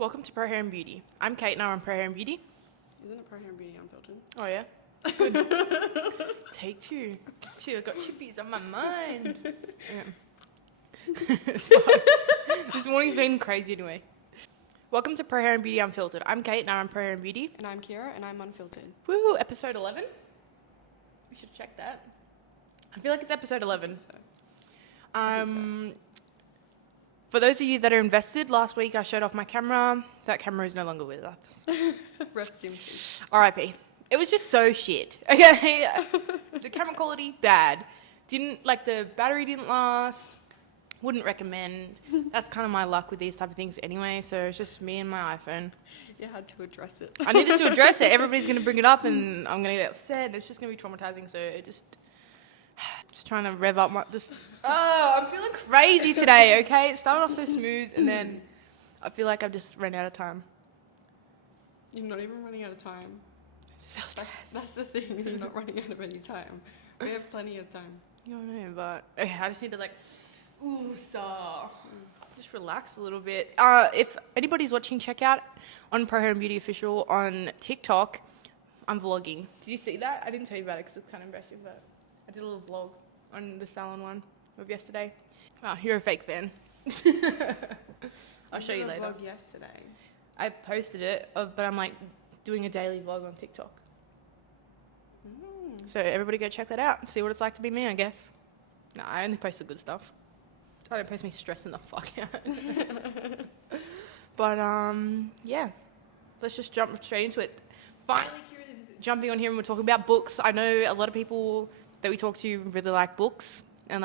Welcome to Pro Hair and Beauty. I'm Cate and I'm on Pro Hair and Beauty. Isn't it Pro Hair and Beauty Unfiltered? Oh yeah? Good. Take two. I got chippies on my mind. Yeah. This morning's been crazy anyway. Welcome to Pro Hair and Beauty Unfiltered. I'm Cate and I'm on Pro Hair and Beauty. And I'm Kira and I'm Unfiltered. Woo, episode 11. We should check that. I feel like it's episode 11. For those of you that are invested, last week I showed off my camera. That camera is no longer with us. Rest in peace. R.I.P. It was just so shit. Okay, the camera quality bad. The battery didn't last. Wouldn't recommend. That's kind of my luck with these type of things anyway. So it's just me and my iPhone. You had to address it. I needed to address it. Everybody's gonna bring it up, and I'm gonna get upset. And it's just gonna be traumatizing. So it just trying to rev up I'm feeling crazy today. Okay, it started off so smooth, and then I feel like I've just run out of time. You're not even running out of time. I just feel stressed. That's the thing. You're not running out of any time. We have plenty of time. You know, but okay, I just need to just relax a little bit. If anybody's watching, check out on Pro Hair and Beauty Official on TikTok. I'm vlogging. Did you see that? I didn't tell you about it because it's kind of embarrassing, but I did a little vlog on the salon one of yesterday. Oh, you're a fake fan. I'll show you later. Vlog yesterday. I posted it, but I'm doing a daily vlog on TikTok. So everybody go check that out. See what it's like to be me, I guess. No, I only post the good stuff. I don't post me stressing the fuck out. But yeah, let's just jump straight into it. Finally, Kira's jumping on here and we're talking about books. I know a lot of people that we talk to really like books and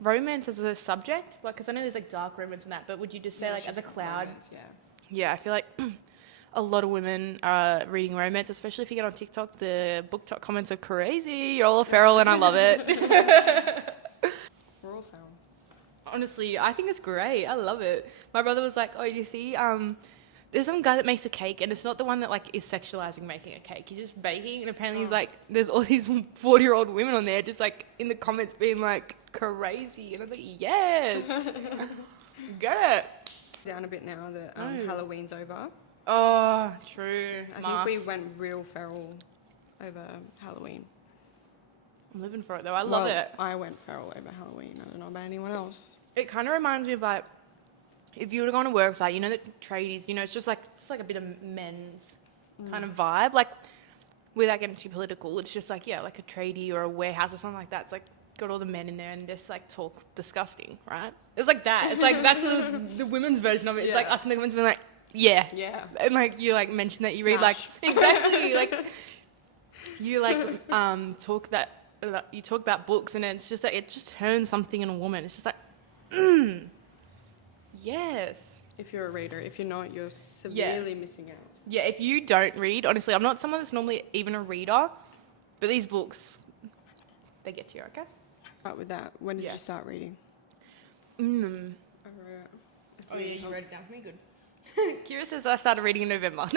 romance as a subject. Because I know there's dark romance and that, but would you just say as a cloud? Romance, yeah. Yeah, I feel like a lot of women are reading romance, especially if you get on TikTok. The book talk comments are crazy. You're all feral and I love it. We're all feral. Honestly, I think it's great. I love it. My brother was like, oh, you see, there's some guy that makes a cake and it's not the one that is sexualizing making a cake. He's just baking and apparently he's there's all these 40-year-old women on there just in the comments being crazy. And I was like, yes, get it. Down a bit now that Halloween's over. Oh, true. I think we went real feral over Halloween. I'm living for it though. I love it. I went feral over Halloween. I don't know about anyone else. It kind of reminds me of if you were to go on a work site, the tradies, it's just it's a bit of men's kind of vibe. Without getting too political, it's just a tradie or a warehouse or something like that. It's got all the men in there and just talk disgusting, right? It's like that. It's that's the women's version of it. It's us and the women's being yeah. And you mention that you Smash. read exactly you talk that you talk about books and it's just it just turns something in a woman. It's just yes. If you're a reader, if you're not, you're severely missing out. Yeah, if you don't read, honestly, I'm not someone that's normally even a reader, but these books, they get to you, okay? Start with that. When did you start reading? Oh yeah, you wrote it down for me. Good. Kira says I started reading in November.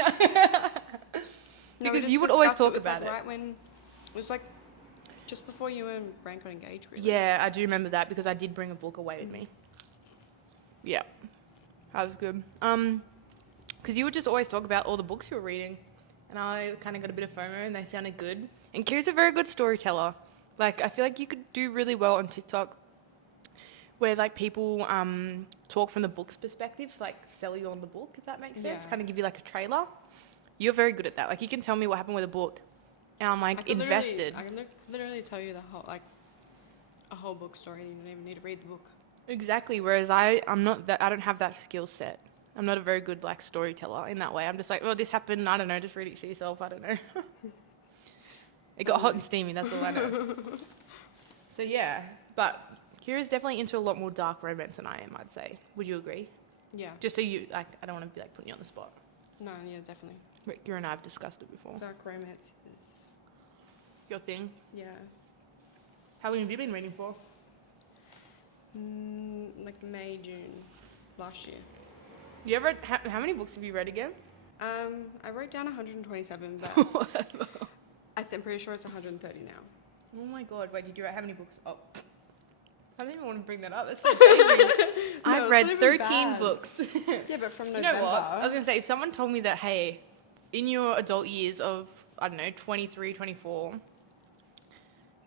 Because you would always talk about it. Right when it was just before you and Brand got engaged, really. Yeah, I do remember that because I did bring a book away with me. Yeah, that was good. Because you would just always talk about all the books you were reading, and I kind of got a bit of FOMO, and they sounded good. And Kira's a very good storyteller. I feel like you could do really well on TikTok, where people talk from the book's perspective, sell you on the book, if that makes sense. Kind of give you a trailer. You're very good at that. You can tell me what happened with a book, and I'm invested. I can literally tell you the whole a whole book story. You don't even need to read the book. Exactly. Whereas I'm not that. I don't have that skill set. I'm not a very good storyteller in that way. I'm just oh, this happened. I don't know. Just read it for yourself. I don't know. It got hot and steamy. That's all I know. So yeah, but Kira's definitely into a lot more dark romance than I am. I'd say. Would you agree? Yeah. Just so you I don't want to be putting you on the spot. No. Yeah. Definitely. Kira and I have discussed it before. Dark romance is your thing. Yeah. How long have you been reading for? May, June last year. You ever? How many books have you read again? I wrote down 127, but I'm pretty sure it's 130 now. Oh my god! Wait, did you write how many books? Oh, I don't even want to bring that up. That's so crazy. I've it's read not even 13 bad. books. Yeah, but from You November. know what? I was going to say, if someone told me that, hey, in your adult years of, I don't know, 23, 24,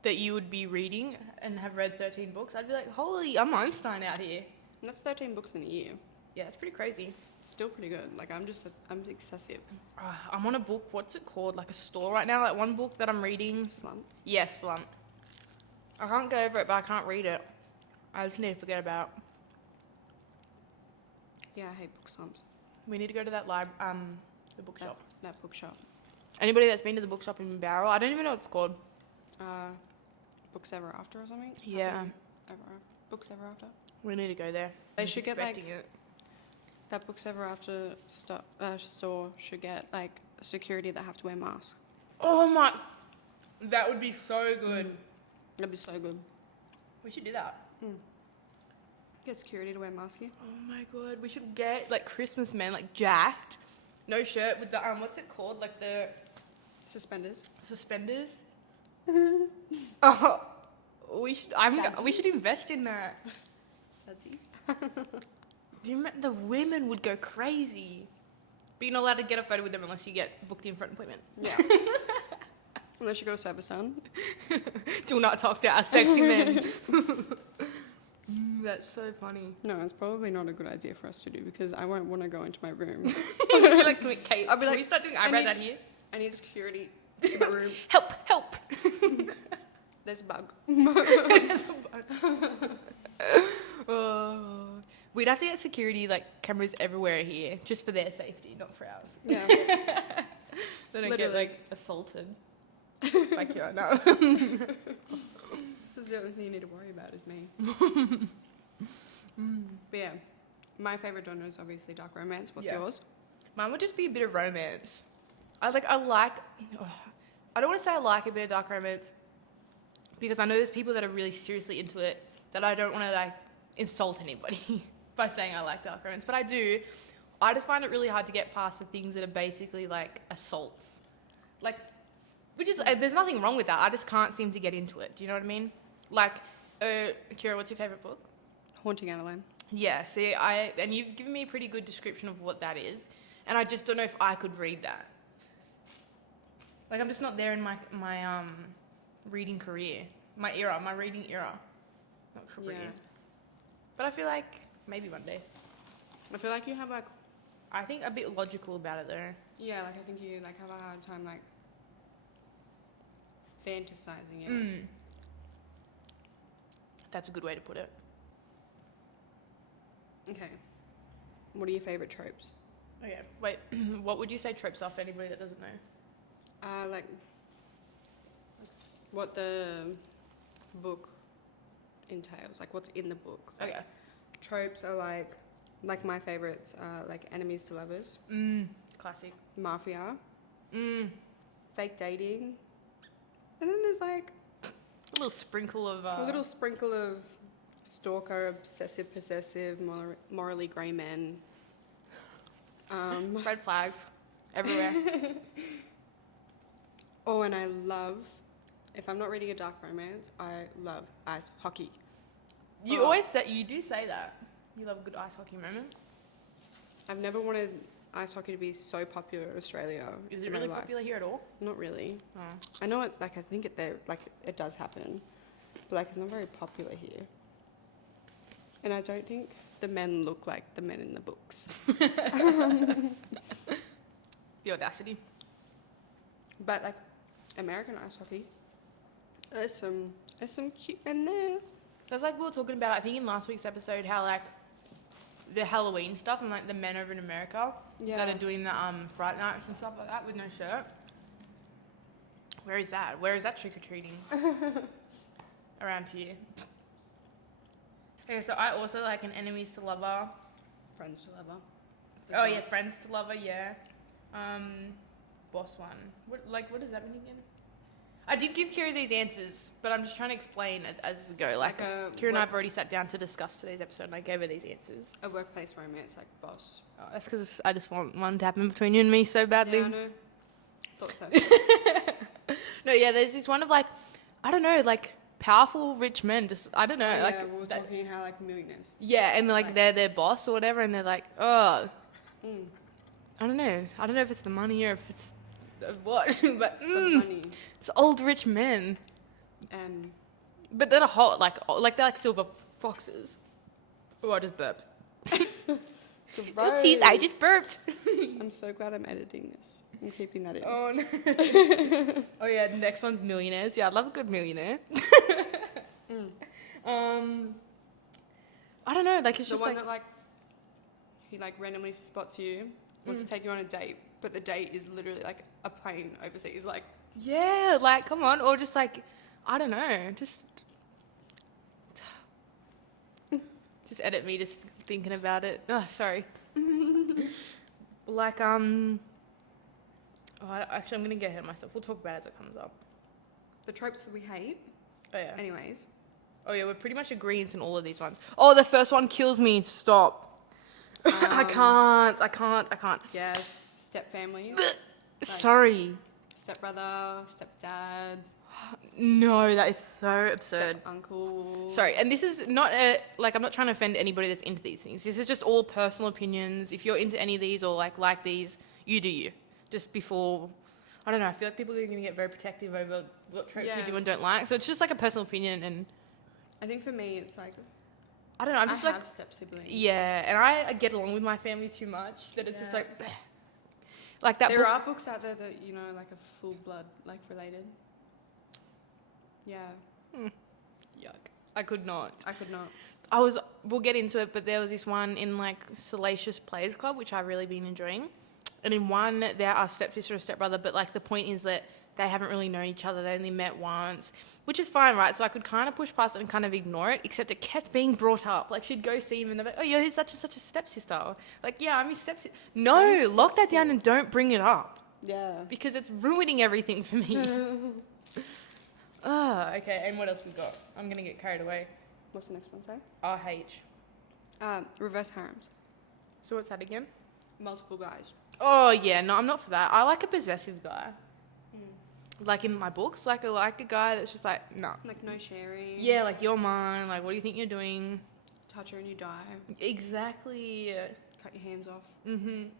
that you would be reading and have read 13 books, I'd be like, holy, I'm Einstein out here. And that's 13 books in a year. Yeah, it's pretty crazy. It's still pretty good. Like, I'm excessive. I'm on a book, what's it called? Like a store right now, like one book that I'm reading. Slump. Yes, Slump. I can't get over it, but I can't read it. I just need to forget about it. Yeah, I hate book slumps. We need to go to that the bookshop. That bookshop. Anybody that's been to the bookshop in Barrow, I don't even know what it's called. Books Ever After or something? Yeah. Books Ever After? We need to go there. They I'm should get, like, expecting it. That Books Ever After store should get, like, security that have to wear masks. Oh my, that would be so good. That'd be so good. We should do that. Get security to wear masks here. Oh my god, we should get like Christmas men, like jacked, no shirt with the what's it called, like the Suspenders. suspenders. Oh, we should. Daddy? We should invest in that. Daddy. Do you remember the women would go crazy? But you're not allowed to get a photo with them unless you get booked in for an appointment. Yeah. Unless you got a service done. Do not talk to our sexy men. That's so funny. No, it's probably not a good idea for us to do because I won't want to go into my room. You're like, Kate, I'll be can like, we start doing eyebrows out here? I need security in my room. Help, help. There's a bug. We'd have to get security, like, cameras everywhere here, just for their safety, not for ours. Yeah. They don't get, Literally. like, assaulted. Like, yeah, no. This is the only thing you need to worry about is me. But yeah, my favourite genre is obviously dark romance. What's Yeah. yours? Mine would just be a bit of romance. I don't want to say I like a bit of dark romance, because I know there's people that are really seriously into it, that I don't want to, like, insult anybody by saying I like dark romance, but I do. I just find it really hard to get past the things that are basically, like, assaults. Like, which is, there's nothing wrong with that. I just can't seem to get into it. Do you know what I mean? Like, Kira, what's your favourite book? Haunting Adeline. Yeah, see, and you've given me a pretty good description of what that is, and I just don't know if I could read that. Like, I'm just not there in my reading career, my reading era. Not career. Yeah. But I feel like maybe one day. I feel like you have like, I think a bit logical about it though. yeah, like I think you like have a hard time like fantasizing it. That's a good way to put it. Okay. What are your favourite tropes? Okay, wait, what would you say tropes are for anybody that doesn't know? Like what the book entails, like what's in the book. Like, Okay. tropes are like my favourites are like enemies to lovers, Classic. mafia, fake dating, and then there's like A little sprinkle of... a little sprinkle of stalker, obsessive, possessive, morally grey men. Red flags everywhere. Oh, and I love, if I'm not reading a dark romance, I love ice hockey. You always say, you do say that. You love a good ice hockey moment. I've never wanted ice hockey to be so popular in Australia. Is it in my really life. popular here at all? Not really. Oh. I know it, like I think it there, like it does happen, but like it's not very popular here. And I don't think the men look like the men in the books. The audacity. But like American ice hockey, there's some cute men there. That's like we were talking about, I think in last week's episode, how like the Halloween stuff and like the men over in America that are doing the Fright Nights and stuff like that with no shirt. Where is that? Where is that trick-or-treating? Around here. Okay, so I also like an enemies to lover. Friends to lover. Oh yeah, friends to lover, yeah. Boss one. What does that mean again? I did give Kira these answers, but I'm just trying to explain it as we go. Like Kira and I have already sat down to discuss today's episode, and I gave her these answers. A workplace romance, like boss. Oh, that's because I just want one to happen between you and me so badly. Yeah, I know. Thought so. No, yeah, there's this one of like, I don't know, like powerful rich men. Just I don't know. Yeah, like we were talking how like millionaires. yeah, and like they're their boss or whatever, and they're like, oh, Mm. I don't know. I don't know if it's the money or if it's what, but It's the money. it's old rich men. And But they're hot, like they're like silver foxes. Oh, I just burped. Oopsies, I just burped. I'm so glad I'm editing this. I'm keeping that in. Oh no. Oh yeah, the next one's millionaires. Yeah, I'd love a good millionaire. I don't know, like it's The just one like that like he like randomly spots you, wants to take you on a date, but the date is literally like a plane overseas. Like yeah, like come on, or just like I don't know, just edit me just thinking about it. Oh, sorry. Like oh, actually, I'm gonna get ahead of myself. We'll talk about it as it comes up. the tropes that we hate. Oh yeah. Anyways, Oh yeah, we're pretty much agreeing in all of these ones. Oh, the first one kills me. Stop. I can't. yes, step families, Sorry. stepbrother, stepdads, No, that is so absurd. step uncle. Sorry, and this is not like I'm not trying to offend anybody that's into these things. This is just all personal opinions. If you're into any of these or like these, you do you. Just before, I don't know. I feel like people are going to get very protective over what tropes you Yeah. do and don't like. So it's just like a personal opinion, and I think for me, it's like I don't know. I'm just I like have step siblings. yeah, and I get along with my family too much that it's just Yeah. like bleh. Like that. There book- are books out there that you know like are full blood like related. Yeah, Yuck. I could not. I could not. We'll get into it, but there was this one in like Salacious Players Club, which I've really been enjoying. And in one, there are stepsister and stepbrother, but like the point is that they haven't really known each other. They only met once, which is fine, right? So I could kind of push past it and kind of ignore it, except it kept being brought up. Like she'd go see him and they're like, oh, you're such a stepsister. Like, yeah, I'm his stepsister. No, lock that down and don't bring it up Yeah. because it's ruining everything for me. Okay, and what else we got? I'm going to get carried away. What's the next one say? RH. Reverse harems. So what's that again? Multiple guys. Oh yeah, no, I'm not for that. I like a possessive guy. Like in my books, like I like a guy that's just like, no. Like no sharing. Yeah, like you're mine. Like, what do you think you're doing? Touch her and you die. Exactly. Cut your hands off.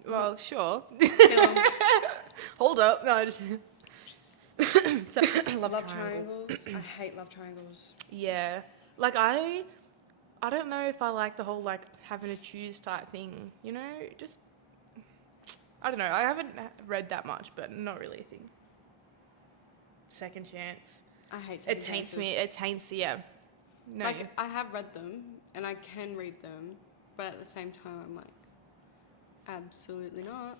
Well, sure. Kill 'em. Hold up. No, I just. So, Love triangles. I hate love triangles. Yeah. Like I don't know if I like the whole like having to choose type thing. You know, just. I don't know. I haven't read that much, but not really a thing. Second chance. I hate It second taints chances. me. It taints, yeah. No. Like I have read them and I can read them, but at the same time I'm like, absolutely not.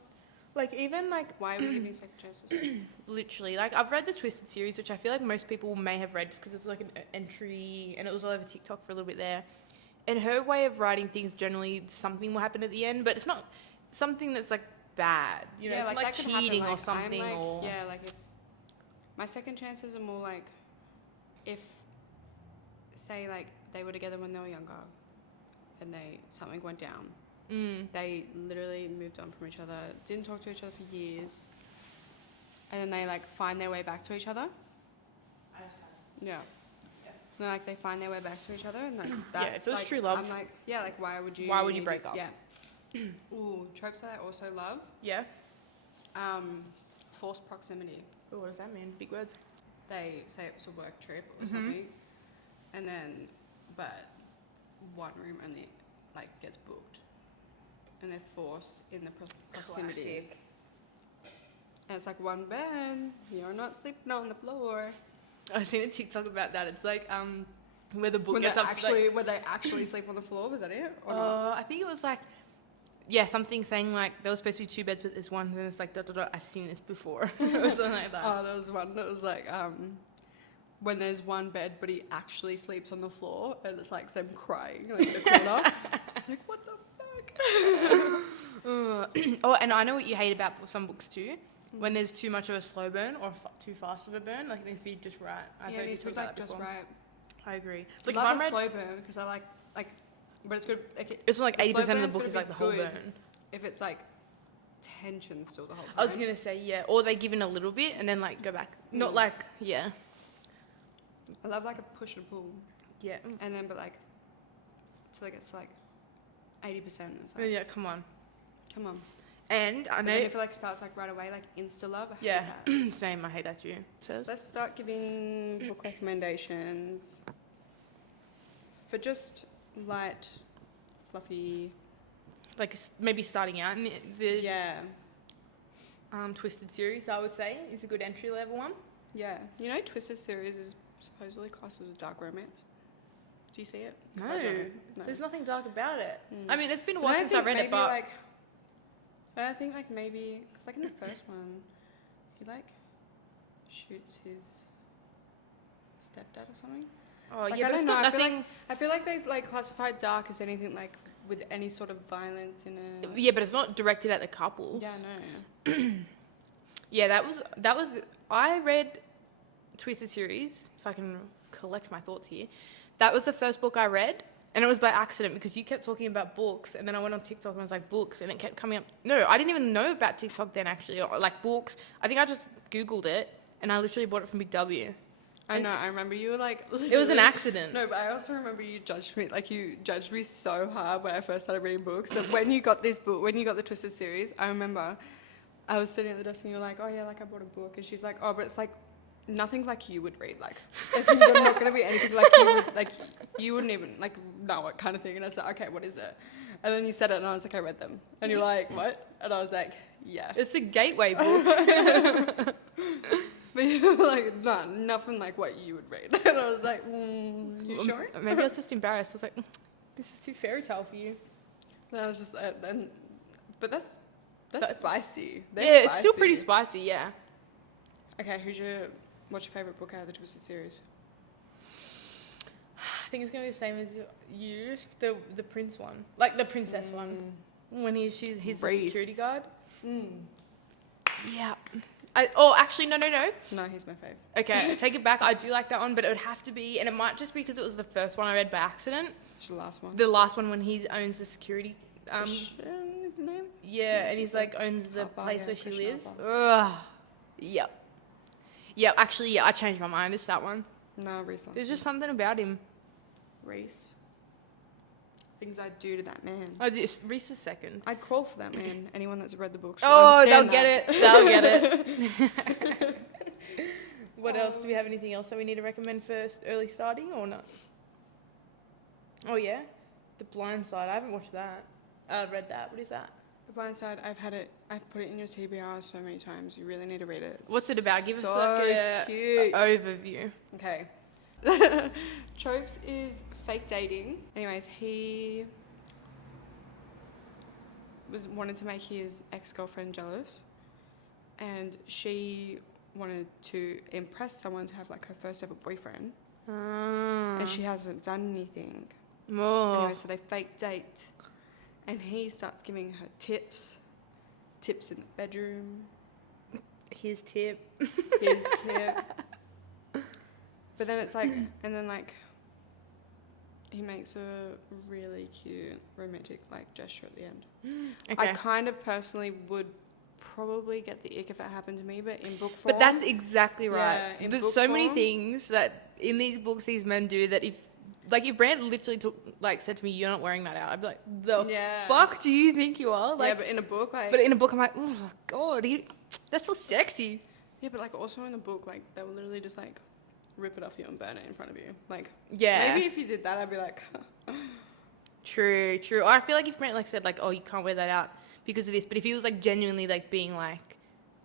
like even like Why are we giving second chances? literally like I've read the Twisted series, which I feel like most people may have read just because it's like an entry and it was all over TikTok for a little bit there. And her way of writing things, generally something will happen at the end, but it's not something that's like bad. You know, yeah, it's like not like that could happen. cheating or Like, something I'm like, or yeah, like if my second chances are more like if say like they were together when they were younger and something went down. They literally moved on from each other, didn't talk to each other for years, and then they like find their way back to each other. Yeah. And like they find their way back to each other, and like that's if it was like, true love. I'm like, yeah, like why would you break up? Yeah. Ooh, tropes that I also love. Yeah. Forced proximity. Oh, what does that mean? Big words. They say it was a work trip or something, and then but one room only like gets booked, and they're forced in the proximity. Classic. And it's like one bed. You're not sleeping on the floor. I've seen a TikTok about that. It's like where the book When gets they up to actually, where they actually sleep on the floor. Was that it? Or not? I think it was like, yeah, something saying like there was supposed to be two beds, but there's one, and it's like, I've seen this before, or something like that. Oh, there was one that was like, when there's one bed, but he actually sleeps on the floor, and it's like them crying like in the corner. Like, what the fuck? Oh, and I know what you hate about some books too. When there's too much of a slow burn or too fast of a burn, like it needs to be just right. I've Yeah, heard it you needs to be talk about like that just before. right. I agree. Like, Like if love I'm a read, slow burn because I like, but it's good. Like, it's not like the slow 80% of the burn's book gonna is be like the whole good burn. if it's like tension still the whole time. I was gonna say yeah, or they give in a little bit and then like go back. Not like yeah. I love like a push and pull. Yeah. And then, but like, till it gets to like 80%. It's like, Yeah, come on. come on. And I But know. then if it like starts like right away, like insta love, I hate Yeah, that. same. I hate that too. Says. Let's start giving book recommendations for just light, fluffy. Like maybe starting out in the Yeah. Twisted series, I would say, is a good entry level one. Yeah. You know, Twisted series is supposedly classed as a dark romance. Do you see it? 'Cause I No, don't. there's nothing dark about it. Mm. I mean, it's been a And while I since I think read it, maybe, but like, I think like maybe because like in the first one, he like shoots his stepdad or something. oh Like, yeah, I but it's don't know, got I feel nothing. I feel like they like classify dark as anything like with any sort of violence in it. Yeah, but it's not directed at the couples. Yeah, no. Yeah, that was. I read Twisted series. If I can collect my thoughts here, that was the first book I read, and it was by accident because you kept talking about books, and then I went on TikTok and I was like books, and it kept coming up. No, I didn't even know about TikTok then actually, or like books. I think I just Googled it, and I literally bought it from Big W. I know. I remember you were like. It was an literally- accident. No, but I also remember you judged me. Like you judged me so hard when I first started reading books. So when you got this book, when you got the Twisted series, I remember I was sitting at the desk and you were like, "Oh yeah, like I bought a book," and she's like, "Oh, but it's like nothing like you would read. Like it's not going to be anything like you would. Like you wouldn't even like know it kind of thing." And I said, "Okay, what is it?" And then you said it, and I was like, "I read them," and you're like, "What?" And I was like, "Yeah." It's a gateway book. But you were like, nah, nothing like what you would read. And I was like, you sure? Maybe I was just embarrassed. I was like, this is too fairy tale for you. And I was just, but that's spicy. They're Yeah, it's still spicy. pretty spicy, yeah. Okay, what's your favourite book out of the Twisted series? I think it's going to be the same as you, the prince one. Like the princess one. When he's the Reese. security guard. Mm. Yeah. Actually, no. No, he's my fave. Okay, take it back. I do like that one, but it would have to be, and it might just be because it was the first one I read by accident. It's the last one. The last one when he owns the security. Christian is his name? Yeah, and he's like owns the Harper, place yeah, where she Christian lives. Harper. Ugh. Yep. Yeah, actually, yeah, I changed my mind. It's that one. No, Reese. There's just something about him. Reese. Things I'd do to that man. Oh, Reese is second. I'd crawl for that man. Anyone that's read the books will Oh, they'll understand get that. it. They'll get it. What else? Do we have anything else that we need to recommend for early starting or not? Oh, yeah? The Blind Side. I haven't watched that. Read that. What is that? The Blind Side, I've put it in your TBR so many times. You really need to read it. It's What's it about? Give us so like a cute. overview. Okay. Tropes is fake dating. Anyways, he wanted to make his ex-girlfriend jealous, and she wanted to impress someone to have like her first ever boyfriend, and she hasn't done anything. Oh. Anyway, so they fake date, and he starts giving her tips in the bedroom. His tip. His tip. But then it's like, and then like, he makes a really cute romantic like gesture at the end. Okay. I kind of personally would probably get the ick if it happened to me, but in book form. But that's exactly right. Yeah, in There's book so many form. things that in these books these men do that if Brand literally said to me, "You're not wearing that out," I'd be like, "The Yeah. fuck do you think you are?" Like, yeah, but in a book, like. but in a book I'm like, "Oh God, that's so sexy." Yeah, but like also in the book, like they will literally just like rip it off you and burn it in front of you. Like, Yeah. maybe if you did that, I'd be like, True. Or I feel like if Brand said like, "Oh, you can't wear that out because of this," but if he was like genuinely like being like,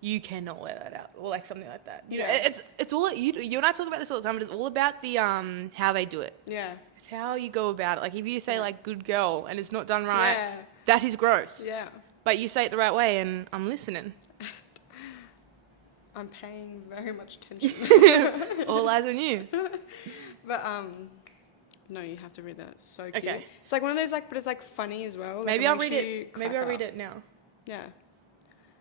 "You cannot wear that out," or like something like that. You know, Yeah. it's all you and I talk about this all the time, but it's all about the how they do it. yeah, It's how you go about it. Like if you say like "good girl" and it's not done right, yeah, that is gross. yeah. But you say it the right way, and I'm listening. I'm paying very much attention. All eyes on you. But no, you have to read that. It's so cute. Okay. It's like one of those like, but it's like funny as well. Like, Maybe it I'll makes read you it. Maybe crack I'll read up. it now. Yeah.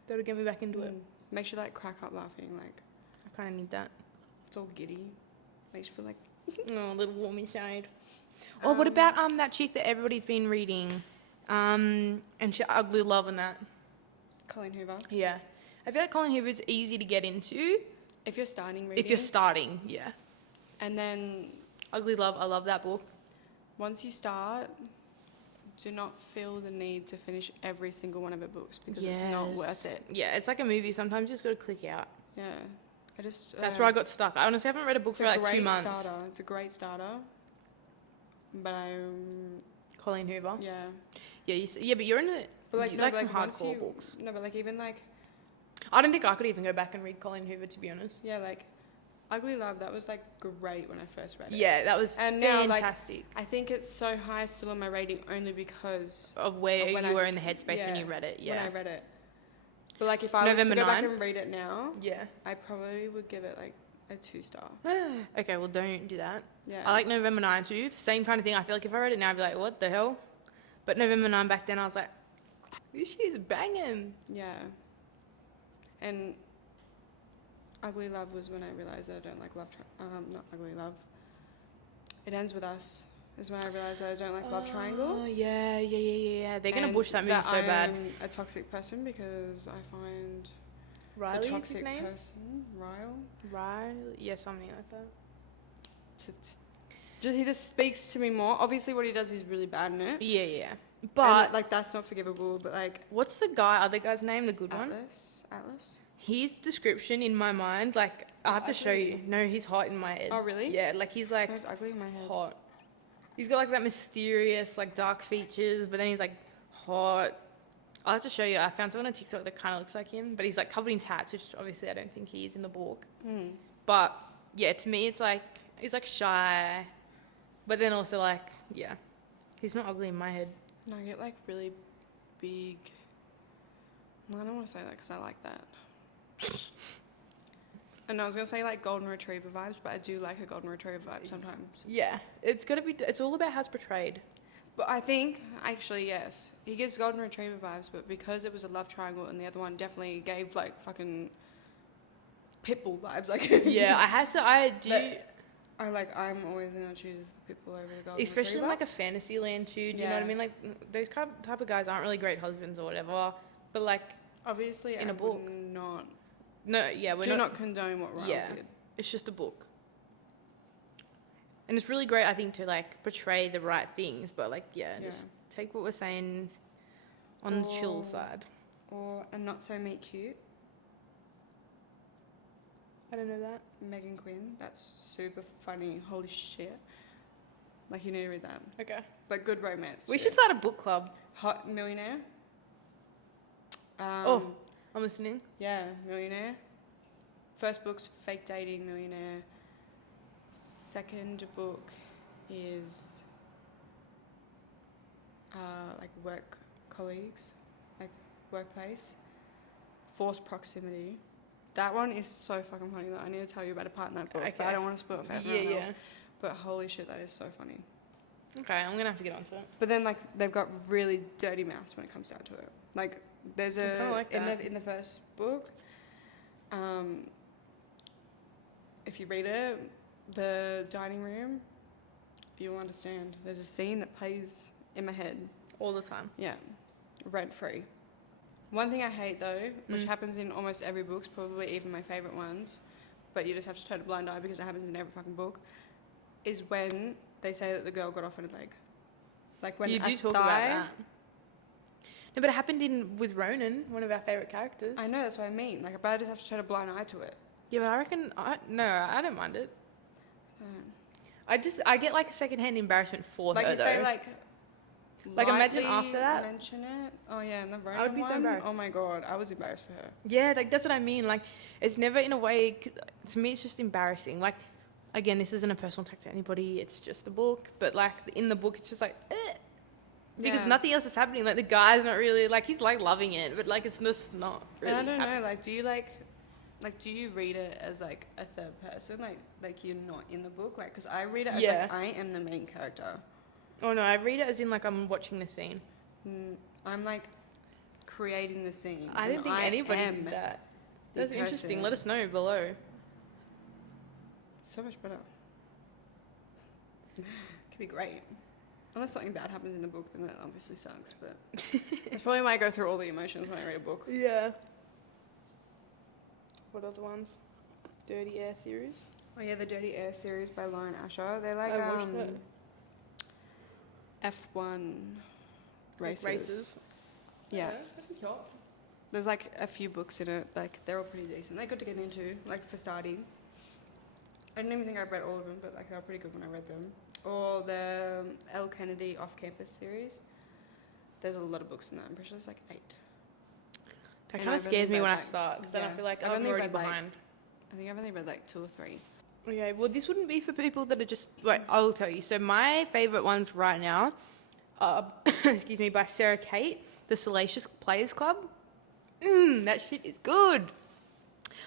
That'll get me back into it. Makes you like crack up laughing. Like I kind of need that. it's all giddy. Makes you feel like. Oh, a little warm inside. Oh, what about that chick that everybody's been reading, and she Ugly Love and that. Colleen Hoover. Yeah, I feel like Colleen Hoover's easy to get into If you're starting reading. if you're starting. Yeah. And then Ugly Love, I love that book. once you start, do not feel the need to finish every single one of her books because it's not worth it. Yeah, it's like a movie. Sometimes you just got to click out. Yeah. That's where I got stuck. I honestly haven't read a book for like 2 months. It's a great starter. But Colleen Hoover. Yeah. Yeah, but you're in it. But like, you no, like but some like hardcore books. No, but like even like, I don't think I could even go back and read Colleen Hoover, to be honest. yeah, like Ugly Love, that was like great when I first read it. Yeah, that was and fantastic. Now, like, I think it's so high still on my rating only because of where you were in the headspace when you read it. Yeah. When I read it. But like if I was to go back and read it now, I probably would give it like a 2-star. Okay, well don't do that. Yeah. I like November 9 too. Same kind of thing. I feel like if I read it now, I'd be like, what the hell? But November 9 back then, I was like, this shit's banging. Yeah. And Ugly Love was when I realised that I don't like love. Not Ugly Love. It Ends With Us is when I realised that I don't like love triangles. Oh, yeah. They're going to bush that movie so bad. I'm a toxic person because I find Riley, the toxic his name? person, Riley? Yeah, something like that. He just speaks to me more. Obviously, what he does is really bad in it. Yeah. But, like, that's not forgivable, but, like... What's the other guy's name, the good one? Atlas? His description in my mind, like, I have to show you. No, he's hot in my head. Oh, really? Yeah, like, he's, like... He's ugly in my head. Hot. He's got, like, that mysterious, like, dark features, but then he's, like, hot. I'll have to show you. I found someone on TikTok that kind of looks like him, but he's, like, covered in tats, which obviously I don't think he is in the book. But, yeah, to me, it's, like, he's, like, shy, but then also, like, yeah, he's not ugly in my head. No, I get, like, really big... No, I don't want to say that because I like that. And I was going to say, like, golden retriever vibes, but I do like a golden retriever vibe sometimes. Yeah. It's all about how it's portrayed. But I think, actually, yes, he gives golden retriever vibes, but because it was a love triangle and the other one definitely gave, like, fucking pitbull vibes. Like, yeah, I'm always going to choose the pitbull over the golden especially retriever. in, like, a fantasy land, too. Do you know what I mean? Like, those type of guys aren't really great husbands or whatever, but, like... Obviously, in a book. Do not condone what Ryle did. It's just a book. And it's really great, I think, to, like, portray the right things, but, like, just take what we're saying on the chill side. Or a not so meet cute. I don't know that. Meghan Quinn. That's super funny. Holy shit. Like, you need to read that. Okay. But good romance. We should start a book club. Hot Millionaire. I'm listening. Yeah, Millionaire. First book's Fake Dating, Millionaire. Second book is like work colleagues, like workplace. Forced Proximity. That one is so fucking funny that I need to tell you about a part in that book. Okay. But I don't want to spoil it for everyone else. But holy shit, that is so funny. Okay, I'm going to have to get onto it. But then, like, they've got really dirty mouths when it comes down to it. Like, there's in the first book, if you read it, the dining room, you'll understand. There's a scene that plays in my head. All the time. Yeah, rent-free. One thing I hate, though, which happens in almost every book, probably even my favourite ones, but you just have to turn a blind eye because it happens in every fucking book, is when they say that the girl got off on a leg. Like, when you do talk about that. No, but it happened with Ronan, one of our favourite characters. I know, that's what I mean. Like, but I just have to turn a blind eye to it. Yeah, but I reckon... I don't mind it. I get, like, a second-hand embarrassment for her, though. Like, if they, like, imagine after that. Mention it. Oh, yeah, and the Ronan I would be so embarrassed. Oh, my God. I was embarrassed for her. Yeah, like, that's what I mean. Like, it's never in a way... To me, it's just embarrassing. Like, again, this isn't a personal attack to anybody. It's just a book. But, like, in the book, it's just like... Because nothing else is happening. Like, the guy's not really... Like, he's, like, loving it. But, like, it's just not really I don't happening. know. Like, do you read it as, like, a third person? Like you're not in the book? Like, because I read it as, like, I am the main character. Oh, no. I read it as in, like, I'm watching the scene. I'm, like, creating the scene. I didn't think anybody did that. That's interesting. Let us know below. So much better. Could be great. Unless something bad happens in the book, then it obviously sucks. But it's probably why I go through all the emotions when I read a book. Yeah. What other ones? Dirty Air series? Oh yeah, the Dirty Air series by Lauren Asher. They're like I watched it. F1 races. Races. Yeah. Yeah. There's like a few books in it. Like they're all pretty decent. They're good to get into. Like for starting. I don't even think I've read all of them, but like they were pretty good when I read them. Or the Elle Kennedy Off-Campus series. There's a lot of books in that. I'm pretty sure there's like 8. That And kind of I've scares only me read, when I like- start because then I yeah. feel like I've I'm only already read, like, behind. I think I've only read like 2 or 3. Okay, well, this wouldn't be for people that are just... Wait, I'll tell you. So my favourite ones right now are, excuse me, by Sarah Cate, The Salacious Players Club. That shit is good.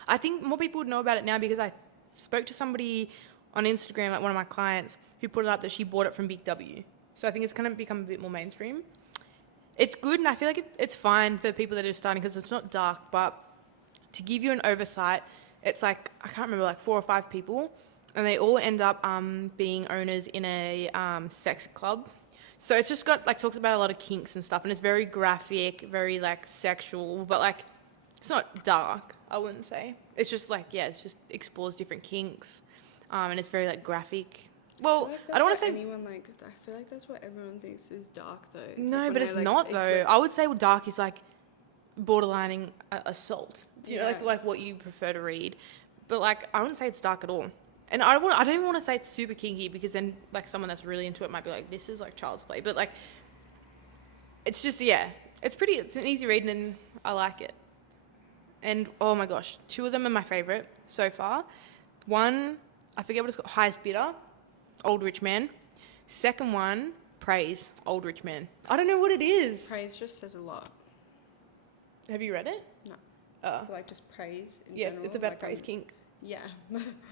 I think more people would know about it now because I spoke to somebody on Instagram, like one of my clients, who put it up that she bought it from Big W. So I think it's kind of become a bit more mainstream. It's good, and I feel like it's fine for people that are just starting because it's not dark, but to give you an oversight, it's like, I can't remember, like 4 or 5 people, and they all end up being owners in a sex club. So it's just got, like, talks about a lot of kinks and stuff, and it's very graphic, very, like, sexual, but, like, it's not dark, I wouldn't say. It's just, like, yeah, it just explores different kinks, and it's very, like, graphic. Well, I don't want to say... anyone like. I feel like that's what everyone thinks is dark, though. It's No, like when but it's they, like, not, though. I would say dark is, like, borderlining assault. Do you know, Yeah. like what you prefer to read? But, like, I wouldn't say it's dark at all. And I don't even want to say it's super kinky because then, like, someone that's really into it might be like, this is, like, child's play. But, like, it's just, yeah. It's an easy read and I like it. And, oh, my gosh, 2 of them are my favourite so far. One, I forget what it's called, Highest Bidder, Old Rich Man. Second one, Praise, Old Rich Man. I don't know what it is. Praise just says a lot. Have you read it? No. Like just praise in Yeah, general. it's about like, praise kink. Yeah.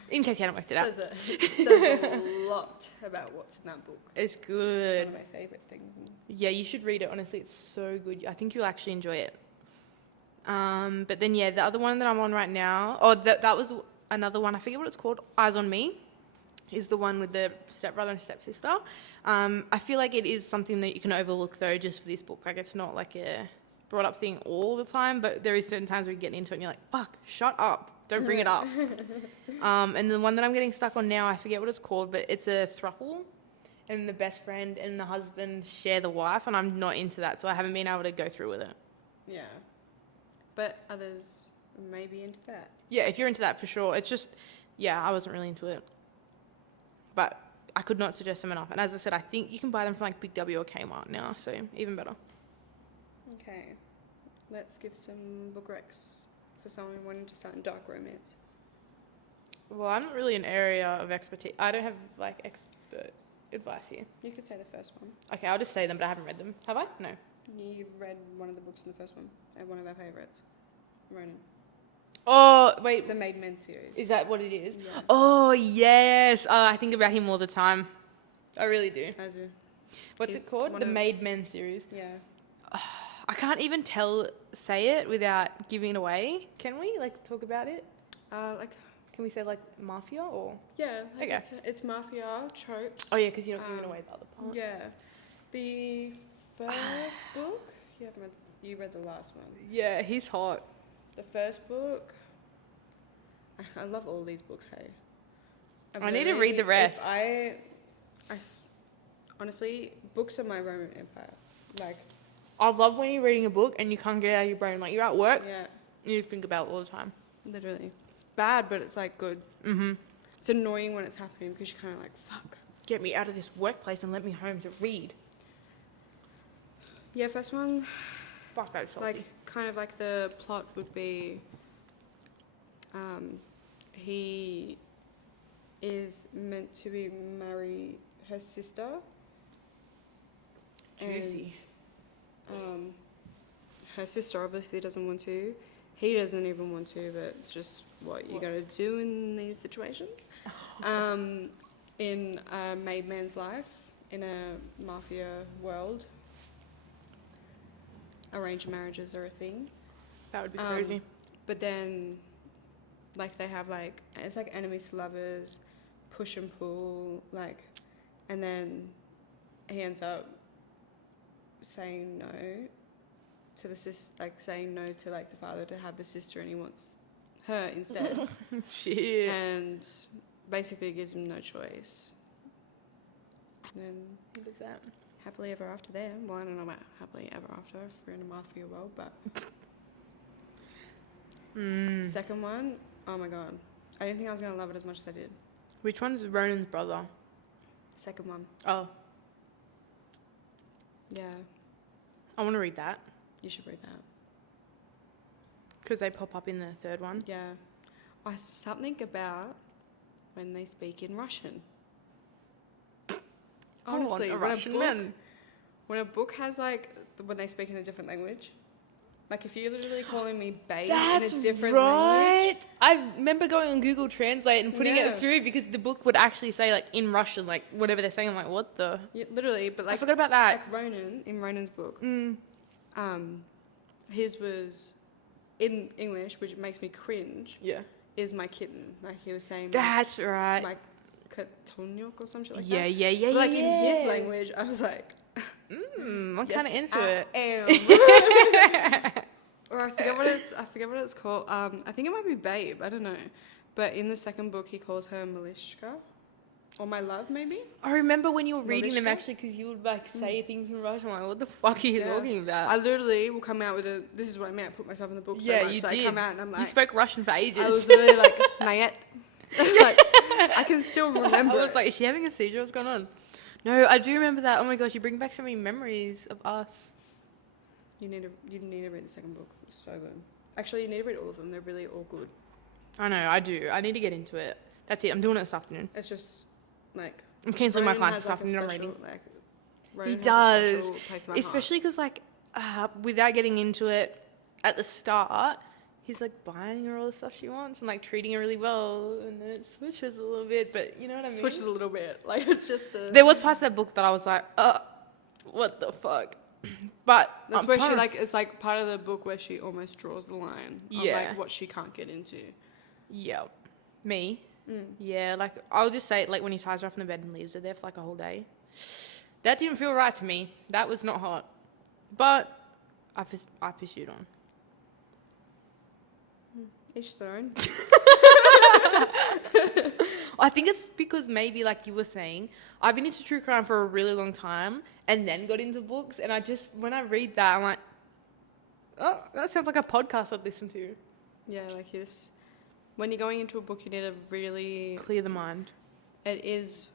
In case you haven't worked it out. It says a lot about what's in that book. It's It's good. one of my favourite things. Yeah, you should read it. Honestly, it's so good. I think you'll actually enjoy it. But then, yeah, the other one that I'm on right now, that was another one. I forget what it's called. Eyes on Me is the one with the stepbrother and stepsister. I feel like it is something that you can overlook, though, just for this book. Like, it's not like a brought up thing all the time, but there is certain times where you get into it and you're like, fuck, shut up. Don't bring it up. And the one that I'm getting stuck on now, I forget what it's called, but it's a throuple. And the best friend and the husband share the wife, and I'm not into that, so I haven't been able to go through with it. Yeah. But others may be into that. Yeah, if you're into that, for sure. It's just, yeah, I wasn't really into it. But I could not suggest them enough. And as I said, I think you can buy them from like Big W or Kmart now, so even better. Okay. Let's give some book recs for someone wanting to start in dark romance. Well, I'm not really an area of expertise. I don't have like expert advice here. You could say the first one. Okay, I'll just say them, but I haven't read them. Have I? No. You read one of the books in the first one. One of our favourites. Ronan. Oh, wait. It's the Made Men series. Is that what it is? Yeah. Oh, yes. Oh, I think about him all the time. I really do. I do. What's He's it called? one The of- Made Men series. Yeah. I can't even say it without giving it away. Can we, like, talk about it? Like, Can we say, like, mafia or? yeah. Like Okay. It's mafia tropes. Oh, yeah, because you're not giving away the other part. Yeah. The first book, you read the last one. Yeah, he's hot. The first book, I love all these books, hey. I need to read the rest. Honestly, books are my Roman Empire. Like, I love when you're reading a book and you can't get it out of your brain. Like, you're at work, yeah, you think about it all the time. literally. It's bad, but it's like good. Mm-hmm. It's annoying when it's happening because you're kind of like, fuck. Get me out of this workplace and let me home to read. Yeah, first one, Fuck, that's salty. like, kind of like the plot would be, he is meant to marry her sister. Juicy. And, her sister obviously doesn't want to. He doesn't even want to, but it's just what you got to do in these situations. In a made man's life, in a mafia world, arranged marriages are a thing. That would be crazy. But then, like, they have, like, it's like enemies to lovers, push and pull, like, and then he ends up saying no to the saying no to, like, the father to have the sister, and he wants her instead. Shit. And basically gives him no choice. And then What is that? happily ever after there. Well, I don't know about happily ever after. If you're in a math for your world, but second one, oh my god, I didn't think I was gonna love it as much as I did. Which one's Ronan's brother? Second one, Oh, yeah, I want to read that you should read that. because they pop up in the third one. Yeah, something about when they speak in Russian. Honestly, when a book has like when they speak in a different language, like if you're literally calling me babe in a different language. I remember going on Google Translate and putting it through because the book would actually say like in Russian, like whatever they're saying. I'm like, what the? Yeah, literally, but like I forgot about that. Like Ronan in Ronan's book, his was in English, which makes me cringe. Yeah. Is my kitten? Like he was saying. That's right. Like Katonyok or some shit like yeah, that. Yeah. But like in his language, I was like, I'm kind of into it. Am. Or I forget what it's called. I think it might be babe. I don't know. But in the second book, he calls her Malishka, or my love, maybe. I remember when you were reading them Malishka? actually, because you would like say things in Russian. I'm like, what the fuck are you talking about? I literally will come out with this is what I meant. I put myself in the book so much you that did. I come out and I'm like, you spoke Russian for ages. I was literally like, Nayet. Like, I can still remember. I was like, is she having a seizure? What's going on? No, I do remember that. Oh my gosh, you bring back so many memories of us. You need to read the second book. It's so good. Actually, you need to read all of them. They're really all good. I know, I do. I need to get into it. That's it. I'm doing it this afternoon. It's just like I'm cancelling my Ronan class this has, like, a afternoon. I'm special, reading. like, He Ronan has a does, special place in my especially because like without getting into it at the start, he's like buying her all the stuff she wants and like treating her really well, and then it switches a little bit. But you know what I mean? Switches a little bit. Like it's just There was parts of that book that I was like, what the fuck? But that's where she like it's like part of the book where she almost draws the line on like what she can't get into. Yeah, me. Yeah, like I'll just say it, like when he ties her up in the bed and leaves her there for like a whole day. That didn't feel right to me. That was not hot. But I pursued on. Each their own. I think it's because maybe, like you were saying, I've been into true crime for a really long time and then got into books, and when I read that, I'm like, oh, that sounds like a podcast I'd listen to. Yeah, like when you're going into a book, you need to really clear the mind. It is,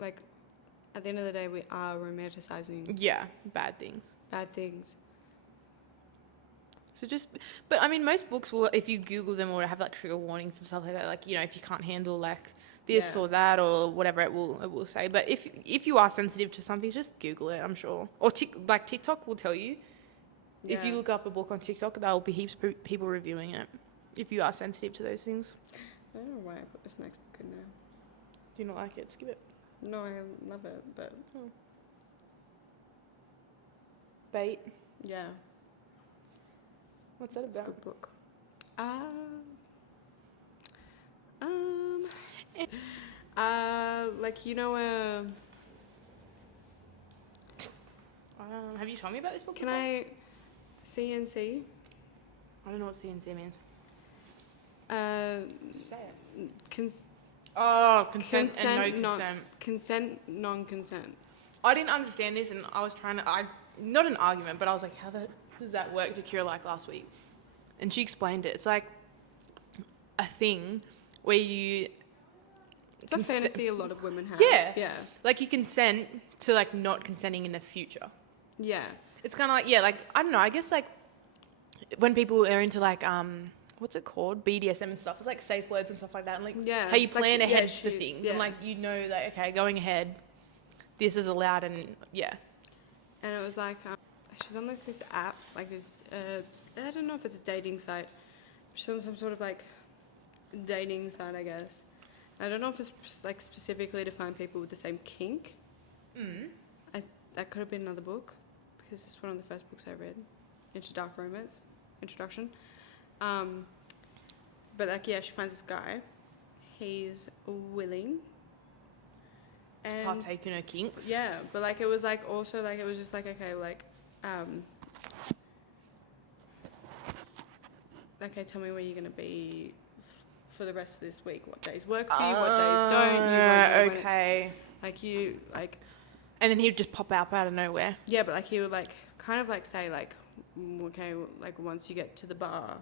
like, at the end of the day, we are romanticizing. Yeah, bad things. So but I mean, most books will, if you Google them, or have like trigger warnings and stuff like that, like, you know, if you can't handle like this or that or whatever, it will say. But if you are sensitive to something, just Google it, I'm sure. Or like TikTok will tell you. Yeah. If you look up a book on TikTok, there will be heaps of people reviewing it. If you are sensitive to those things. I don't know why I put this next book in there. Do you not like it? Skip it. No, I love it, but Bait. Yeah. What's that about? It's a good book. Like, you know, have you told me about this book? Can I CNC? I don't know what CNC means. Say it. Consent and no consent. Consent, non-consent. I didn't understand this, and I was trying to, not an argument, but I was like, how does that work to Kira like last week? And she explained it. It's like a thing where you... It's a fantasy a lot of women have. Yeah. Yeah. Like you consent to like not consenting in the future. Yeah. It's kind of like, yeah, like, I don't know, I guess like when people are into like, what's it called? BDSM and stuff. It's like safe words and stuff like that. And like how you plan ahead for things. Yeah. And like, you know that, okay, going ahead, this is allowed, and yeah. And it was like, she's on like this app, like this, I don't know if it's a dating site. She's on some sort of like dating site, I guess. I don't know if it's like specifically to find people with the same kink. That could have been another book, because it's one of the first books I read. Introduction. But like, yeah, she finds this guy. He's willing. And partake in her kinks. Yeah, but like it was like also like it was just like, okay, like okay, tell me where you're gonna be for the rest of this week what days work for you, what days don't. You won't know when Okay. And then he'd just pop out of nowhere. Yeah, but like he would like kind of like say like, okay, like once you get to the bar,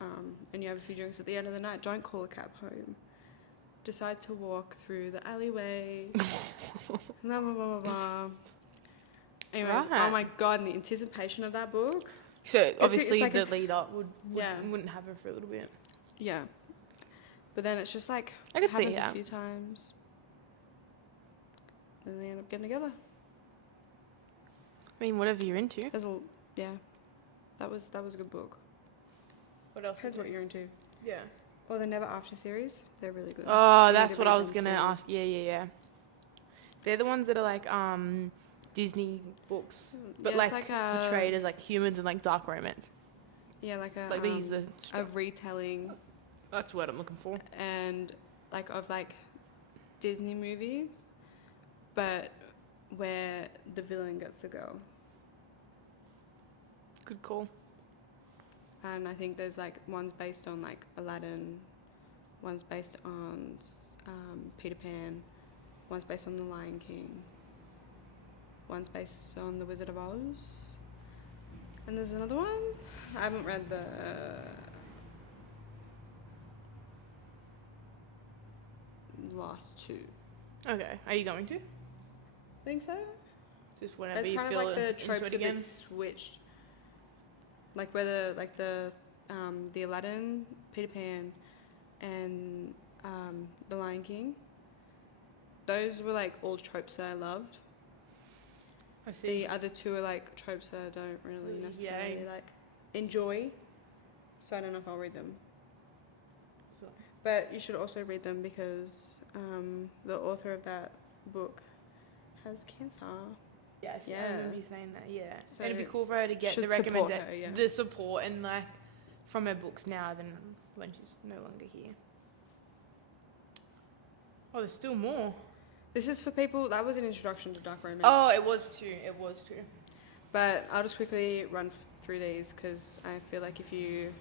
and you have a few drinks at the end of the night, don't call a cab home. Decide to walk through the alleyway. Blah, blah, blah, blah, blah. Anyways, Right. oh my God, and the anticipation of that book. So obviously like the lead up Yeah. wouldn't happen for a little bit. Yeah. But then it's just like, I could see happens that. a few times. Then they end up getting together. I mean, whatever you're into. Yeah. That was a good book. What else? Depends what you're into. Yeah. Or the Never After series. They're really good. Oh, You need that's to what read I was them gonna too. ask. Yeah. They're the ones that are like Disney books, but Yeah, it's like like portrayed as like humans and like dark romance. Yeah, like Like they use the. a retelling That's what I'm looking for. and like of like Disney movies, but where the villain gets the girl. Good call. And I think there's like one's based on like Aladdin, one's based on Peter Pan, one's based on The Lion King, one's based on The Wizard of Oz, and there's another one. I haven't read the last two. Okay, are you going to? I think so. Just whenever It's you kind of feel like the into tropes it a again. bit switched. Like whether like the Aladdin, Peter Pan, and The Lion King. Those were like all tropes that I loved. I see. The other two are like tropes that I don't really necessarily Yeah. like enjoy. So I don't know if I'll read them. So- But you should also read them because the author of that book has cancer. Yes, I Yeah. remember you saying that. Yeah, So and it'd be cool for her to get the should support recommendation, her, yeah. the support, and like from her books now than when she's no longer here. Oh, there's still more. This is for people. That was an introduction to dark romance. Oh, it was too. It was too. But I'll just quickly run through these because I feel like if you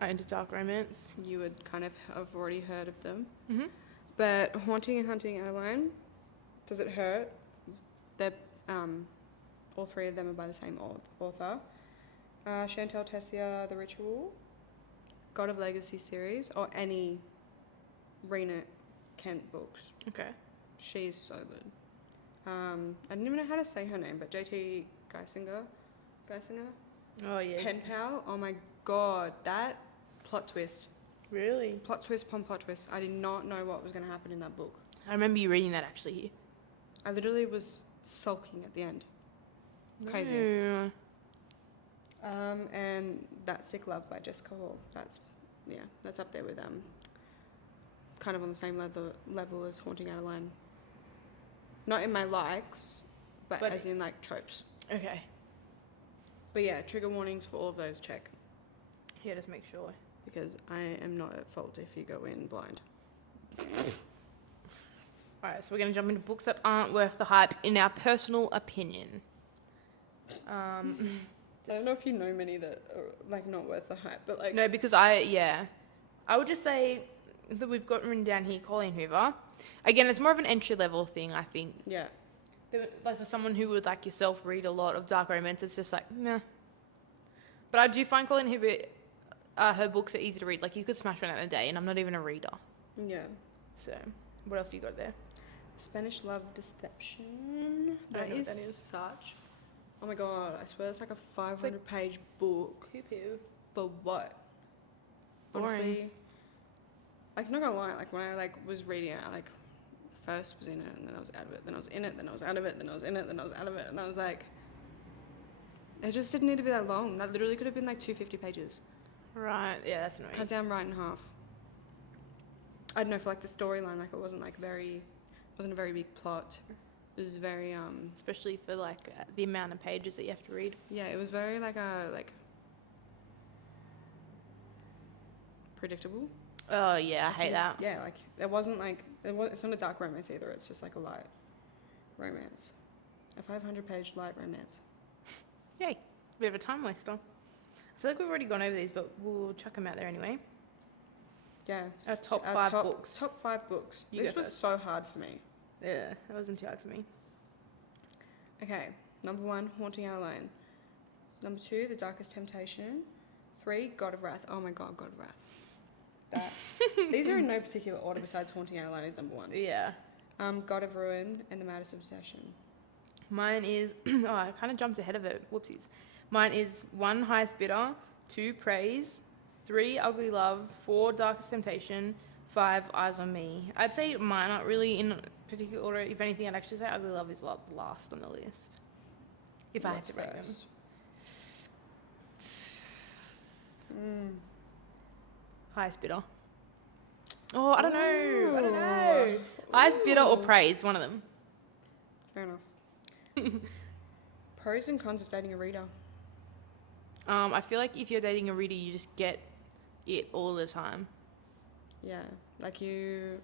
Into dark romance. you would kind of have already heard of them. Mm-hmm. But Haunting and Hunting Adeline, Does It Hurt? They're all three of them are by the same author. Shantel, Tessier, The Ritual, God of Legacy series, or any Rina Kent books. Okay. She's so good. I didn't even know how to say her name, but JT Geissinger, Oh yeah. Pen Pal. Oh my God, that plot twist. Really? Plot twist upon plot twist. I did not know what was going to happen in that book. I remember you reading that actually here. I literally was sulking at the end. Crazy. No. And That Sick Love by Jessica Hall. That's up there with kind of on the same level as Haunting Adeline. Not in my likes, but as in like tropes. Okay. But yeah, trigger warnings for all of those, check. Yeah, just make sure. Because I am not at fault if you go in blind. Alright, so we're going to jump into books that aren't worth the hype in our personal opinion. I don't know if you know many that are like not worth the hype, but like No, because I would just say that we've got written down here Colleen Hoover. Again, it's more of an entry level thing, I think. yeah, Like for someone who would like yourself read a lot of dark romance, it's just like, nah. But I do find Colleen Hoover, her books are easy to read. Like you could smash one out in a day, and I'm not even a reader. yeah. So, what else you got there? Spanish Love Deception. Don't That know what is that is. such. Oh my God, I swear it's like a 500-page book. Poo-poo. For what? Boring. Honestly, like not gonna lie, like when I like was reading it, I like first was in it and then I was out of it, then I was in it, then I was out of it, then I was in it, then I was out of it, and I was like, it just didn't need to be that long. That literally could have been like 250 pages. Right, yeah, that's annoying. Cut down right in half. I don't know, for like the storyline, like it wasn't like wasn't a very big plot. It was very Especially for like the amount of pages that you have to read. yeah, it was very like predictable. Oh yeah, I hate that. Yeah, like it wasn't like it's not a dark romance either. It's just like a light romance, a 500-page light romance. Yay, bit of a time waster. I feel like we've already gone over these, but we'll chuck them out there anyway. Yeah. Our top 5 books. Top 5 books. You This go was first. so hard for me. Yeah, that wasn't too hard for me. Okay. Number 1, Haunting Our Lane. Number 2, The Darkest Temptation. 3, God of Wrath. Oh my God, God of Wrath. That. These are in no particular order besides Haunting Our Lane is number 1. Yeah. God of Ruin and The Maddest Obsession. Mine is, oh, I kind of jumped ahead of it. Whoopsies. Mine is 1, Highest Bidder, 2, Praise, 3, Ugly Love, 4, Darkest Temptation, 5, Eyes on Me. I'd say mine aren't really in particular order. If anything, I'd actually say Ugly Love is last on the list. If I had to rank them. Highest Bidder. Oh, I don't know. Highest Bidder or Praise, one of them. Fair enough. Pros and cons of dating a reader. I feel like if you're dating a reader, you just get it all the time. Yeah, like you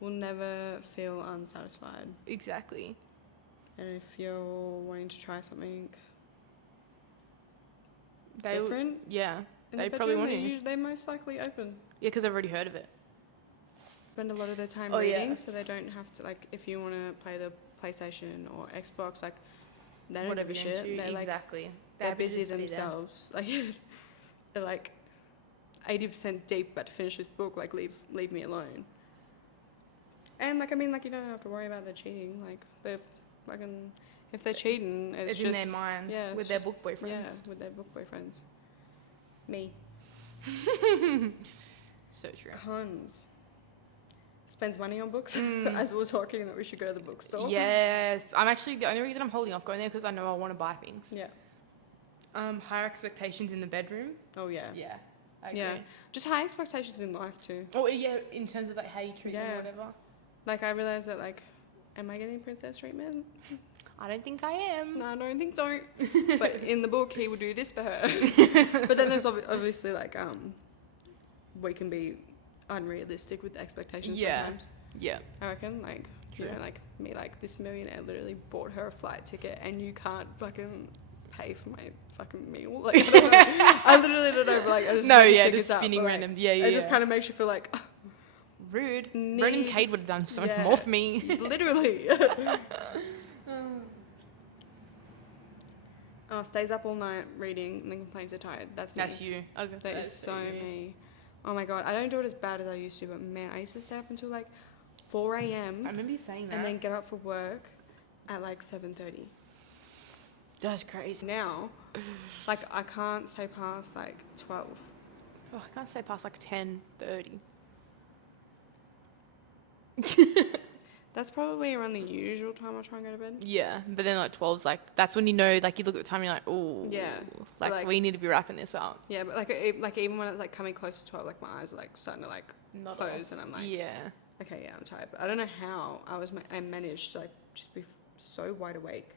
will never feel unsatisfied. Exactly. And if you're wanting to try something They different, yeah, in they the probably bedroom, want you. They most likely open. Yeah, because I've already heard of it. Spend a lot of their time Oh, reading, yeah. so they don't have to, like, if you want to play the PlayStation or Xbox, like, they don't Whatever give a you're shit. into, They're like, exactly. they're happy to busy just be there. themselves. Like, they're like 80% deep, about to finish this book. Like, leave me alone. And like, I mean, like, you don't have to worry about their cheating. Like, they're fucking, if they're cheating, it's It's just in their mind. yeah, with it's their just- book boyfriends. Yeah, with their book boyfriends. Me. So true. Cons. Spends money on books. As we were talking that we should go to the bookstore. Yes, I'm actually the only reason I'm holding off going there because I know I want to buy things. Yeah. Higher expectations in the bedroom. Oh yeah. Yeah, I agree. Yeah. Just high expectations in life too. Oh yeah, in terms of like how you treat them Yeah. or whatever. Like, I realized that, like, am I getting princess treatment? I don't think I am. No, I don't think so. But in the book, he would do this for her. But then there's obviously, like, we can be unrealistic with expectations Yeah. sometimes. Yeah. I reckon, like, you True. know, like, me, like, this millionaire literally bought her a flight ticket and you can't fucking pay for my fucking meal. Like, I, don't know. I literally don't know, but, like, I just No, really yeah, think just it's up, spinning but, like, random. Yeah, yeah. It just kind of makes you feel like, rude. Need- Ren and Cate would have done so much Yeah. more for me. literally. Oh, stays up all night reading and then complains they're tired. That's me. That's you. I was gonna say That is so me. Oh my God. I don't do it as bad as I used to, but man, I used to stay up until like 4 a.m. I remember you saying that. and then get up for work at like 7:30. That's crazy. Now, like, I can't stay past like 12. Oh, I can't stay past like 10:30. That's probably around the usual time I try and go to bed. Yeah, but then like 12's like, that's when you know, like you look at the time and you're like, oh, Yeah, like we need to be wrapping this up. Yeah, but like even when it's like coming close to 12, like my eyes are like starting to like Not close, and I'm like, yeah. okay, yeah, I'm tired. But I don't know how I managed to like just be so wide awake.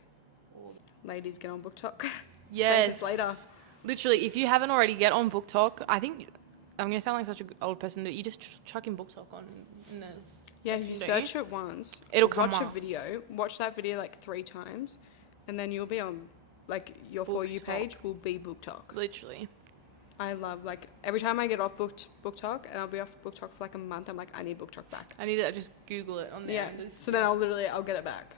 Ladies, get on Book Talk. Yes. Later. Literally, if you haven't already, get on Book Talk. I think I'm gonna sound like such an old person, but you just chuck in Book Talk on. In the Yeah, if you section, don't search it once, It'll come watch up. a video, watch that video like 3 times, and then you'll be on, like, your Book For You Talk. page will be Book Talk. Literally. I love, like, every time I get off Book Talk, and I'll be off Book Talk for like a month, I'm like, I need Book Talk back. I need to just Google it on there. Yeah, and just- so then I'll get it back.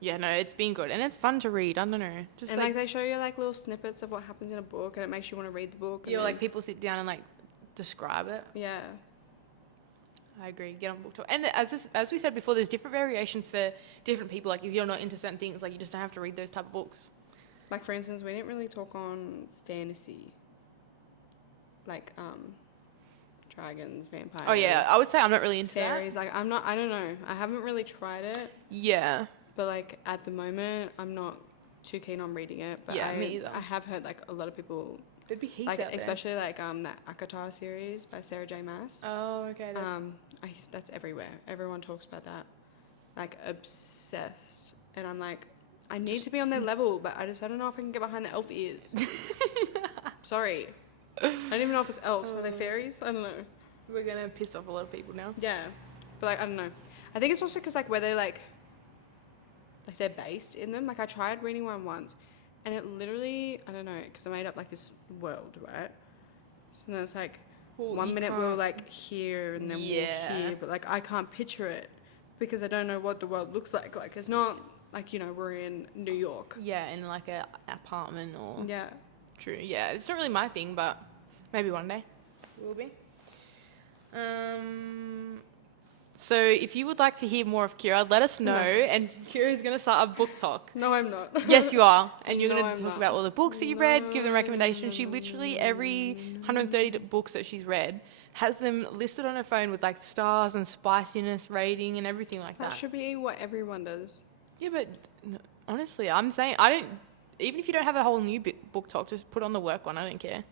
Yeah, no, it's been good. And it's fun to read. I don't know. Just And like they show you like little snippets of what happens in a book, and it makes you want to read the book. you know, and like then- people sit down and like describe it. Yeah. I agree. Get on Book Talk. And as we said before, there's different variations for different people. Like if you're not into certain things, like you just don't have to read those type of books. Like, for instance, we didn't really talk on fantasy. Like, dragons, vampires. Oh yeah, I would say I'm not really into fairies. Like, I don't know. I haven't really tried it, that. Yeah. but like at the moment, I'm not too keen on reading it. But Yeah, me either. I have heard like a lot of people, There'd be heaps like out there. especially like that McIntire series by Sarah J. Maas. Oh, okay. That's everywhere. Everyone talks about that. Like, obsessed. And I'm like, I need to be on their level, but I don't know if I can get behind the elf ears. Sorry. I don't even know if it's elves. Are they fairies? I don't know. We're gonna piss off a lot of people now. Yeah. But like, I don't know. I think it's also because like where they like they're based in them. Like, I tried reading one once, and it literally, I don't know, because I made up like this world, right? So then it's like Well, one you minute we're can't- like here and then we're here, but like I can't picture it because I don't know what the world looks like. Like it's not like, you know, we're in New York. Yeah, in like a apartment or... Yeah. True, yeah. It's not really my thing, but maybe one day it will be. So if you would like to hear more of Kira, let us know. And Kira's going to start a book talk. No, I'm not. Yes, you are. And you're No, going to I'm talk not. about all the books that you've read, give them recommendations. She literally, every 130 books that she's read, has them listed on her phone with like stars and spiciness rating and everything like That that. should be what everyone does. Yeah, but honestly, I'm saying, even if you don't have a whole new book talk, just put on the work one. I don't care.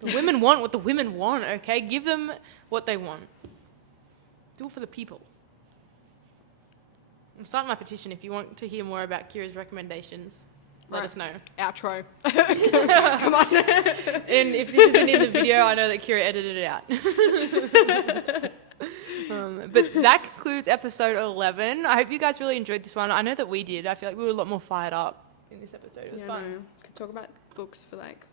The women want what the women want, okay? Give them what they want. Do it for the people. I'm starting my petition. If you want to hear more about Kira's recommendations, let us know. Outro. Come on. And if this isn't in the video, I know that Kira edited it out. But that concludes episode 11. I hope you guys really enjoyed this one. I know that we did. I feel like we were a lot more fired up in this episode. It was fun. No. Could talk about books for like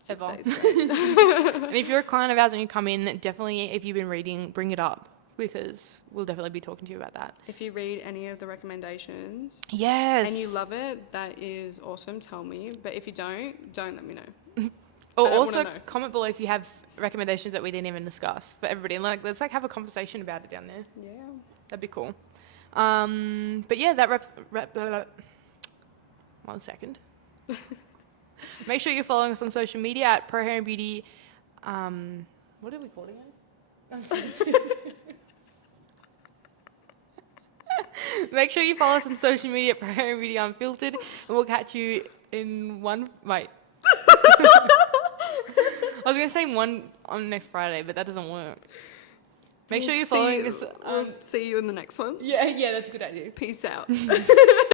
6 Ever. days straight. And if you're a client of ours and you come in, definitely, if you've been reading, bring it up because we'll definitely be talking to you about that. If you read any of the recommendations Yes. and you love it, that is awesome. Tell me. But if you don't let me know. Or I don't also wanna know. comment below if you have recommendations that we didn't even discuss for everybody. And like, let's like have a conversation about it down there. Yeah. That'd be cool. But yeah, that wraps. 1 second. Make sure you're following us on social media at Pro Hair and Beauty. What are we called again? Make sure you follow us on social media at Pro Hair and Beauty Unfiltered, and we'll catch you in one. Wait. I was gonna say one on next Friday, but that doesn't work. Make sure you're following us. We'll see you in the next one. Yeah, that's a good idea. Peace out.